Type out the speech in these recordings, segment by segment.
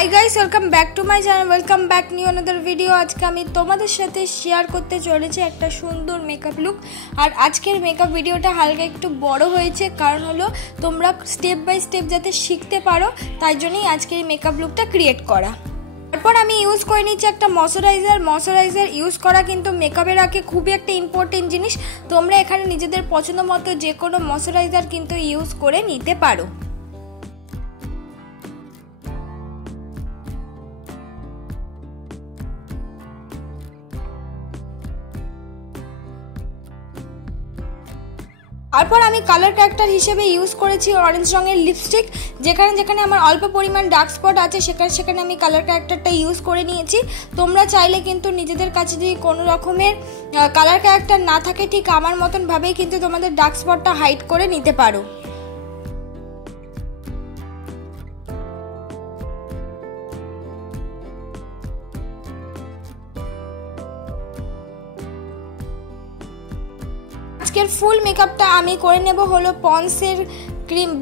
High guys welcome back to my channel welcome back new another video. आज के आमी तोमादेर साथे शेयर करते चलेछि एकटा सुंदर मेकअप लुक। और आजकेर मेकअप भिडियोटा हालका एकटु बड़ो होयेछे कारण हलो तोमरा स्टेप बाई स्टेप जाते शिखते पारो ताई जोन्नोई आजकेर मेकअप लुकटा क्रिएट करा। তারপর আমি ইউজ করে নিচ্ছি একটা ময়শ্চারাইজার ইউজ করা কিন্তু মেকআপের আগে খুবই একটা ইম্পর্টেন্ট জিনিস। তোমরা এখানে নিজেদের পছন্দ মতো যে কোনো ময়শ্চারাইজার কিন্তু ইউজ করে নিতে পারো। তারপর আমি কালার ক্যারেক্টার হিসেবে ইউজ করেছি অরেঞ্জ রঙের লিপস্টিক। যেখানে যেখানে আমার অল্প পরিমাণ ডার্ক স্পট আছে সেখানে সেখানে আমি কালার ক্যারেক্টারটা ইউজ করে নিয়েছি। তোমরা চাইলে কিন্তু নিজেদের কাছে যদি কোনো রকমের কালার ক্যারেক্টার না থাকে ঠিক আমার মতন ভাবেই কিন্তু তোমাদের ডার্ক স্পটটা হাইড করে নিতে পারো। আজকের ফুল মেকআপটা আমি করে নেব হলো পন্সের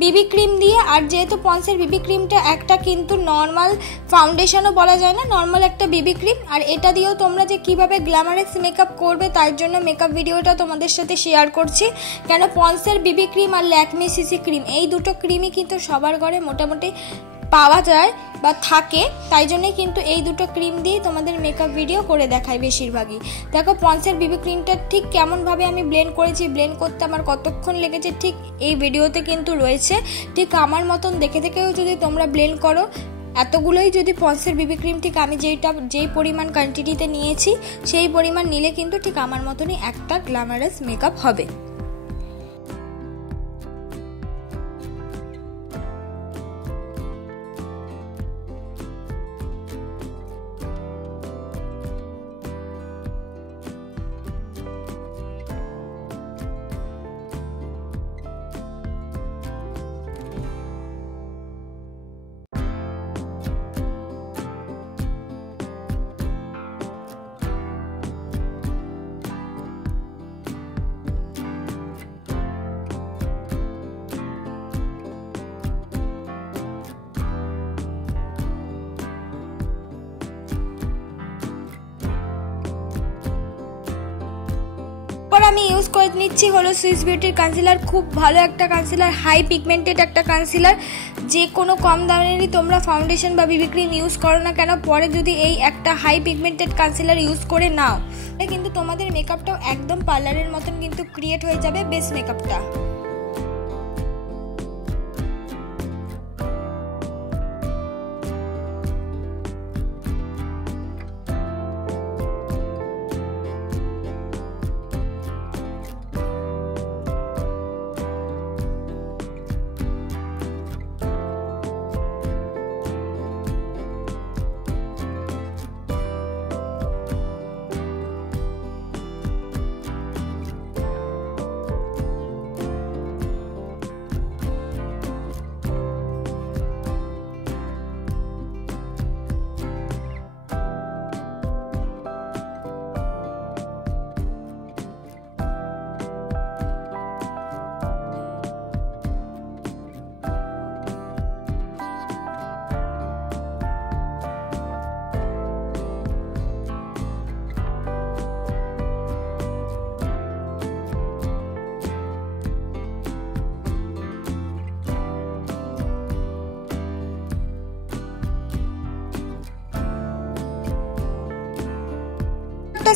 বিবি ক্রিম দিয়ে। আর যেহেতু পন্সের বিবি ক্রিমটা একটা কিন্তু নর্মাল ফাউন্ডেশনও বলা যায় না, নর্মাল একটা বিবি ক্রিম। আর এটা দিয়েও তোমরা যে কিভাবে গ্ল্যামারাস মেকআপ করবে তার জন্য মেকআপ ভিডিওটা তোমাদের সাথে শেয়ার করছি। কেন পন্সের বিবি ক্রিম আর ল্যাকমি সিসি ক্রিম এই দুটো ক্রিমই কিন্তু সবার ঘরে মোটামুটি পাওয়া যায় বা থাকে, তাই জন্যই কিন্তু এই দুটো ক্রিম দিয়ে তোমাদের মেকআপ ভিডিও করে দেখায় বেশিরভাগই। দেখো পন্সের বিবি ক্রিমটা ঠিক কেমনভাবে আমি ব্লেন্ড করেছি, ব্লেন্ড করতে আমার কতক্ষণ লেগেছে ঠিক এই ভিডিওতে কিন্তু রয়েছে। ঠিক আমার মতন দেখে দেখেও যদি তোমরা ব্লেন্ড করো, এতগুলোই যদি পন্সের বিবি ক্রিম ঠিক আমি যেই পরিমাণ কোয়ান্টিটিতে নিয়েছি সেই পরিমাণ নিলে কিন্তু ঠিক আমার মতনই একটা গ্ল্যামারাস মেকআপ হবে। আমি ইউজ করে নিচ্ছি হলো সুইস বিউটির কনসিলার। খুব ভালো একটা কনসিলার, হাই পিগমেন্টেড একটা কনসিলার। যে কোনো কম দামেরই তোমরা ফাউন্ডেশন বা বিবি ক্রিম ইউজ করো না কেন, পরে যদি এই একটা হাই পিগমেন্টেড কনসিলার ইউজ করে নাও কিন্তু তোমাদের মেকআপটাও একদম পার্লারের মতন কিন্তু ক্রিয়েট হয়ে যাবে বেস মেকআপটা।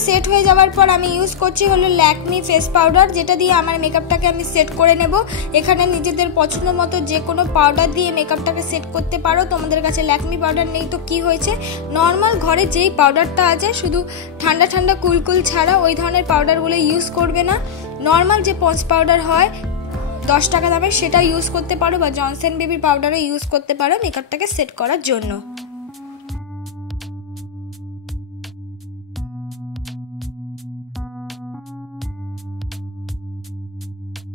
সেট হয়ে যাওয়ার পর আমি ইউজ করছি হলো ল্যাকমি ফেস পাউডার, যেটা দিয়ে আমার মেকআপটাকে আমি সেট করে নেব। এখানে নিজেদের পছন্দ মতো যে কোনো পাউডার দিয়ে মেকআপটাকে সেট করতে পারো। তোমাদের কাছে ল্যাকমি পাউডার নেই তো কি হয়েছে, নর্মাল ঘরে যেই পাউডারটা আছে শুধু ঠান্ডা ঠান্ডা কুলকুল ছাড়া ওই ধরনের পাউডারগুলো ইউজ করবে না। নর্মাল যে পন্স পাউডার হয় 10 টাকা দামের সেটা ইউজ করতে পারো বা জনসন বেবির পাউডারও ইউজ করতে পারো মেকআপটাকে সেট করার জন্য।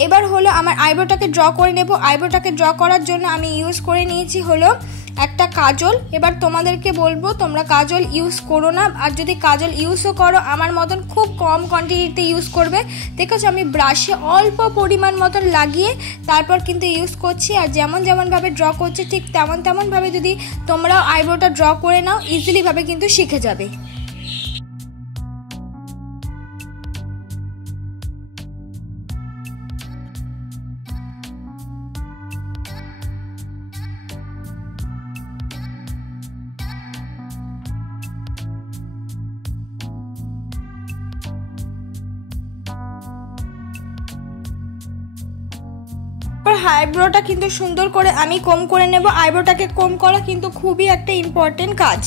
এবার হলো আমার আইব্রোটাকে ড্র করে নেব। আইব্রোটাকে ড্র করার জন্য আমি ইউজ করে নিয়েছি হলো একটা কাজল। এবার তোমাদেরকে বলবো তোমরা কাজল ইউজ করো না, আর যদি কাজল ইউজও করো আমার মতন খুব কম কোয়ান্টিটিতে ইউজ করবে। দেখেছো আমি ব্রাশে অল্প পরিমাণ মতন লাগিয়ে তারপর কিন্তু ইউজ করছি। আর যেমনভাবে ড্র করছি ঠিক তেমনভাবে যদি তোমরাও আইব্রোটা ড্র করে নাও ইজিলিভাবে কিন্তু শিখে যাবে। আইব্রোটা কিন্তু সুন্দর করে আমি কম করে নেব। আইব্রোটাকে কম করা কিন্তু খুবই একটা ইম্পর্টেন্ট কাজ।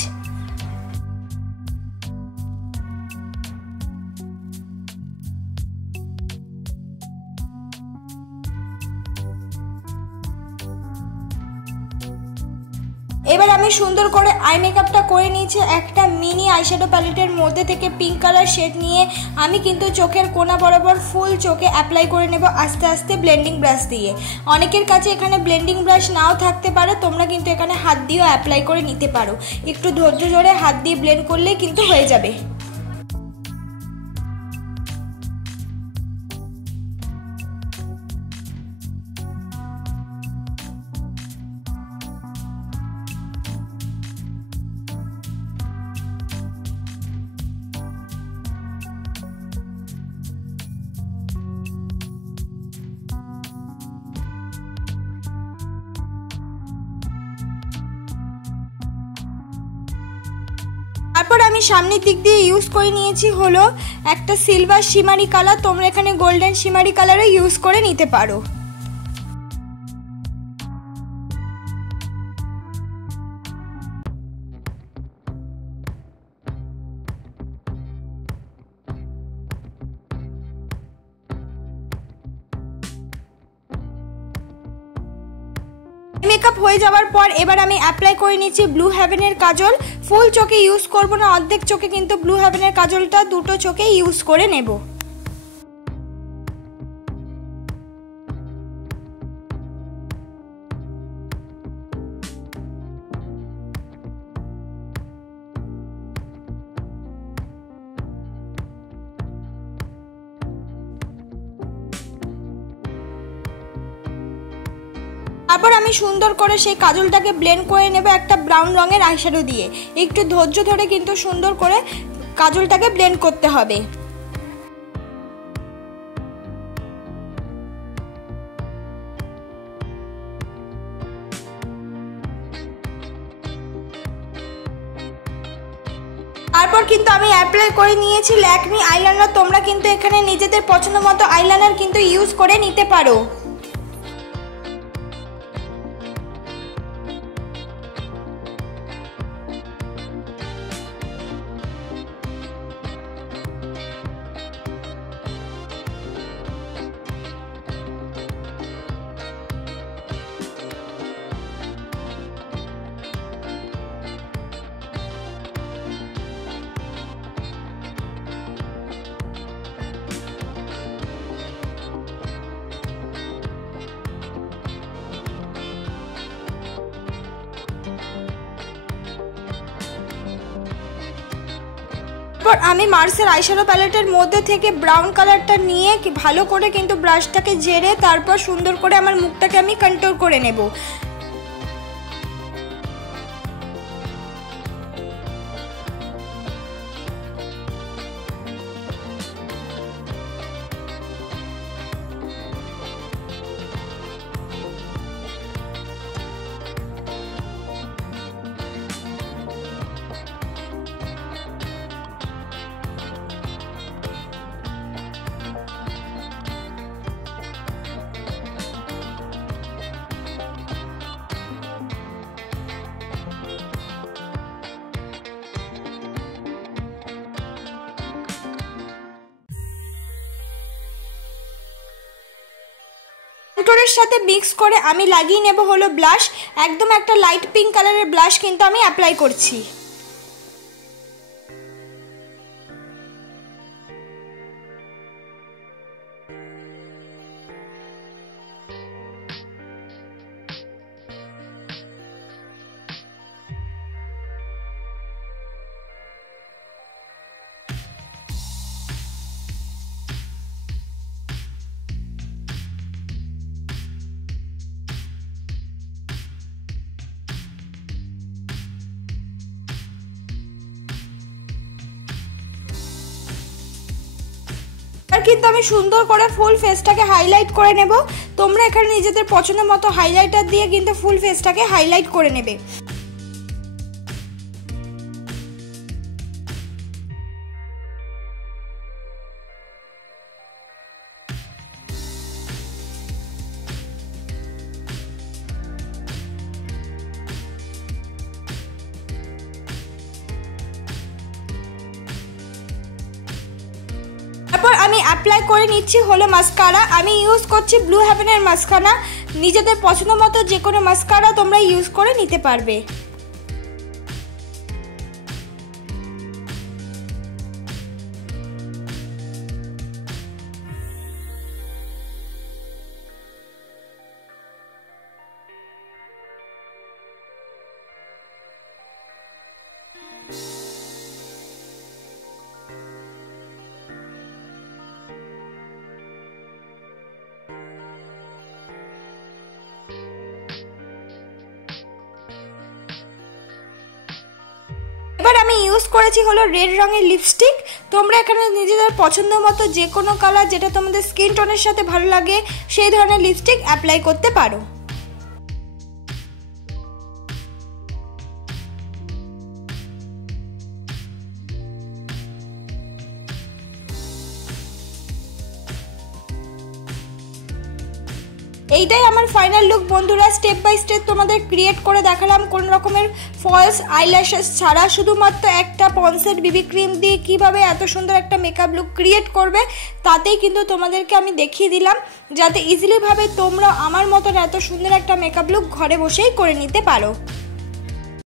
এবার আমি সুন্দর করে আই মেকআপটা করে নিয়েছি। একটা মিনি আইশ্যাডো প্যালেটের মধ্যে থেকে পিঙ্ক কালার শেড নিয়ে আমি কিন্তু চোখের কোনা বরাবর ফুল চোখে অ্যাপ্লাই করে নেব আস্তে আস্তে ব্লেন্ডিং ব্রাশ দিয়ে। অনেকের কাছে এখানে ব্লেন্ডিং ব্রাশ নাও থাকতে পারে, তোমরা কিন্তু এখানে হাত দিয়েও অ্যাপ্লাই করে নিতে পারো। একটু ধৈর্য ধরে হাত দিয়ে ব্লেন্ড করলেই কিন্তু হয়ে যাবে। তারপর আমি সামনের দিক দিয়ে ইউজ করে নিয়েছি হলো একটা সিলভার শিমারি কালার। তোমরা এখানে গোল্ডেন শিমারি কালারও ইউজ করে নিতে পারো। মেকআপ হয়ে যাওয়ার পর এবার আমি অ্যাপ্লাই করে নিচ্ছি ব্লু হেভেনের কাজল। ফুল চোখে ইউজ করব না, অর্ধেক চোখে কিন্তু ব্লু হেভেনের কাজলটা দুটো চোখে ইউজ করে নেব। তারপর আমি সুন্দর করে সেই কাজলটাকে ব্লেন্ড করে নেব একটা ব্রাউন রঙের আইশ্যাডো দিয়ে। একটু ধৈর্য ধরে কিন্তু সুন্দর করে কাজলটাকে ব্লেন্ড করতে হবে। তারপর কিন্তু আমি অ্যাপ্লাই করে নিয়েছি ল্যাকমি আইলাইনার। তোমরা কিন্তু এখানে নিজেদের পছন্দ মতো আইলাইনার কিন্তু ইউজ করে নিতে পারো। তারপর আমি মার্সের আইশ্যাডো প্যালেটের মধ্যে থেকে ব্রাউন কালারটা নিয়ে ভালো করে কিন্তু ব্রাশটাকে ঝেড়ে তারপর সুন্দর করে আমার মুখটাকে আমি কন্ট্রোল করে নেব। কন্ট্রোলের সাথে মিক্স করে আমি লাগিয়ে নেব হলো ব্লাশ। একদম একটা লাইট পিঙ্ক কালারের ব্লাশ কিন্তু আমি অ্যাপ্লাই করছি। এবার কিন্তু আমি সুন্দর করে ফুল ফেসটাকে হাইলাইট করে নেব। তোমরা এখানে নিজেদের পছন্দের মতো হাইলাইটার দিয়ে কিন্তু ফুল ফেসটাকে হাইলাইট করে নেবে। তারপর আমি অ্যাপ্লাই করে নিচ্ছি হলো মাস্কারা। আমি ইউজ করছি ব্লু হেভেনের মাস্কারা। নিজেদের পছন্দ মতো যে কোনো মাস্কারা তোমরা ইউজ করে নিতে পারবে। এবার আমি ইউজ করেছি হলো রেড রঙের লিপস্টিক। তোমরা এখানে নিজেদের পছন্দ মতো যে কোনো কালার যেটা তোমাদের স্কিন টোনের সাথে ভালো লাগে সেই ধরনের লিপস্টিক অ্যাপ্লাই করতে পারো। এইটাই আমার ফাইনাল লুক বন্ধুরা। স্টেপ বাই স্টেপ তোমাদের ক্রিয়েট করে দেখালাম কোন রকমের ফলস আইল্যাশেস ছাড়া শুধুমাত্র একটা পন্সের বিবি ক্রিম দিয়ে কিভাবে এত সুন্দর একটা মেকআপ লুক ক্রিয়েট করবে, তাতেই কিন্তু তোমাদেরকে আমি দেখিয়ে দিলাম যাতে ইজিলি ভাবে তোমরা আমার মতন এত সুন্দর একটা মেকআপ লুক ঘরে বসেই করে নিতে পারো।